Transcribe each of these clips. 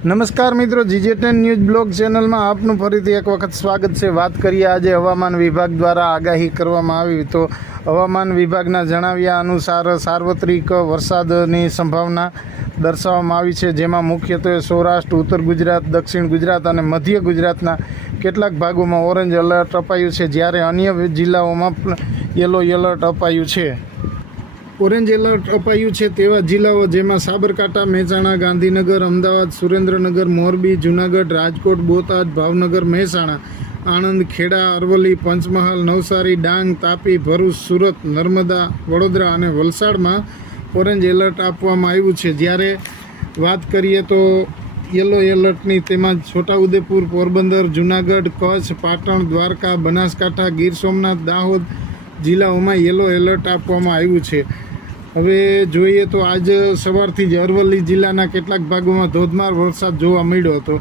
નમસ્કાર મિત્રો, GJ10 news blog ચેનલમાં આપનું ફરીથી એક વખત સ્વાગત છે। વાત કરીએ આજે હવામાન વિભાગ દ્વારા આગાહી કરવામાં આવી તો હવામાન વિભાગના જણાવ્યા અનુસાર સાર્વત્રિક વરસાદની સંભાવના દર્શાવવામાં આવી છે, જેમાં મુખ્યત્વે સૌરાષ્ટ્ર, ઉત્તર ગુજરાત, દક્ષિણ ગુજરાત અને મધ્ય ગુજરાતના કેટલાક ભાગોમાં ઓરેન્જ એલર્ટ અપાયું છે, જ્યારે અન્ય જિલ્લાઓમાં યલો એલર્ટ અપાયું છે। ઓરેન્જ એલર્ટ અપાયું છે તેવા જિલ્લાઓ જેમાં સાબરકાંઠા, મહેસાણા, ગાંધીનગર, અમદાવાદ, સુરેન્દ્રનગર, મોરબી, જૂનાગઢ, રાજકોટ, બોટાદ, ભાવનગર, મહેસાણા, આણંદ, ખેડા, અરવલ્લી, પંચમહાલ, નવસારી, ડાંગ, તાપી, ભરૂચ, સુરત, નર્મદા, વડોદરા અને વલસાડમાં ઓરેન્જ એલર્ટ આપવામાં આવ્યું છે। જ્યારે વાત કરીએ તો યલો એલર્ટની, તેમાં છોટાઉદેપુર, પોરબંદર, જૂનાગઢ, કચ્છ, પાટણ, દ્વારકા, બનાસકાંઠા, ગીર સોમનાથ, દાહોદ જિલ્લાઓમાં યલો એલર્ટ આપવામાં આવ્યું છે। હવે જોઈએ તો આજ સવારથી જ અરવલ્લી જિલ્લાના કેટલાક ભાગોમાં ધોધમાર વરસાદ જોવા મળ્યો હતો,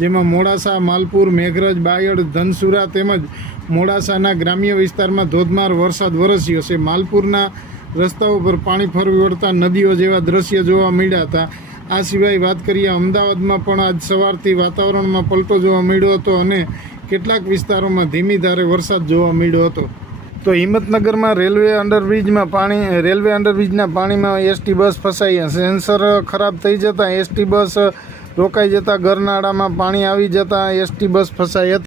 જેમાં મોડાસા, માલપુર, મેઘરજ, બાયડ, ધનસુરા તેમજ મોડાસાના ગ્રામ્ય વિસ્તારમાં ધોધમાર વરસાદ વરસ્યો છે। માલપુરના રસ્તાઓ પર પાણી ફરી વળતા નદીઓ જેવા દ્રશ્ય જોવા મળ્યા હતા। આ સિવાય વાત કરીએ અમદાવાદમાં પણ આજ સવારથી વાતાવરણમાં પલટો જોવા મળ્યો હતો અને કેટલાક વિસ્તારોમાં ધીમી ધારે વરસાદ જોવા મળ્યો હતો। તો હિંમતનગરમાં રેલવે અંડરબ્રિજના પાણીમાં એસટી બસ ફસાઈ, સેન્સર ખરાબ થઈ જતાં એસટી બસ રોકાઈ જતાં ગરનાળામાં પાણી આવી જતાં એસટી બસ ફસાઈ હતી।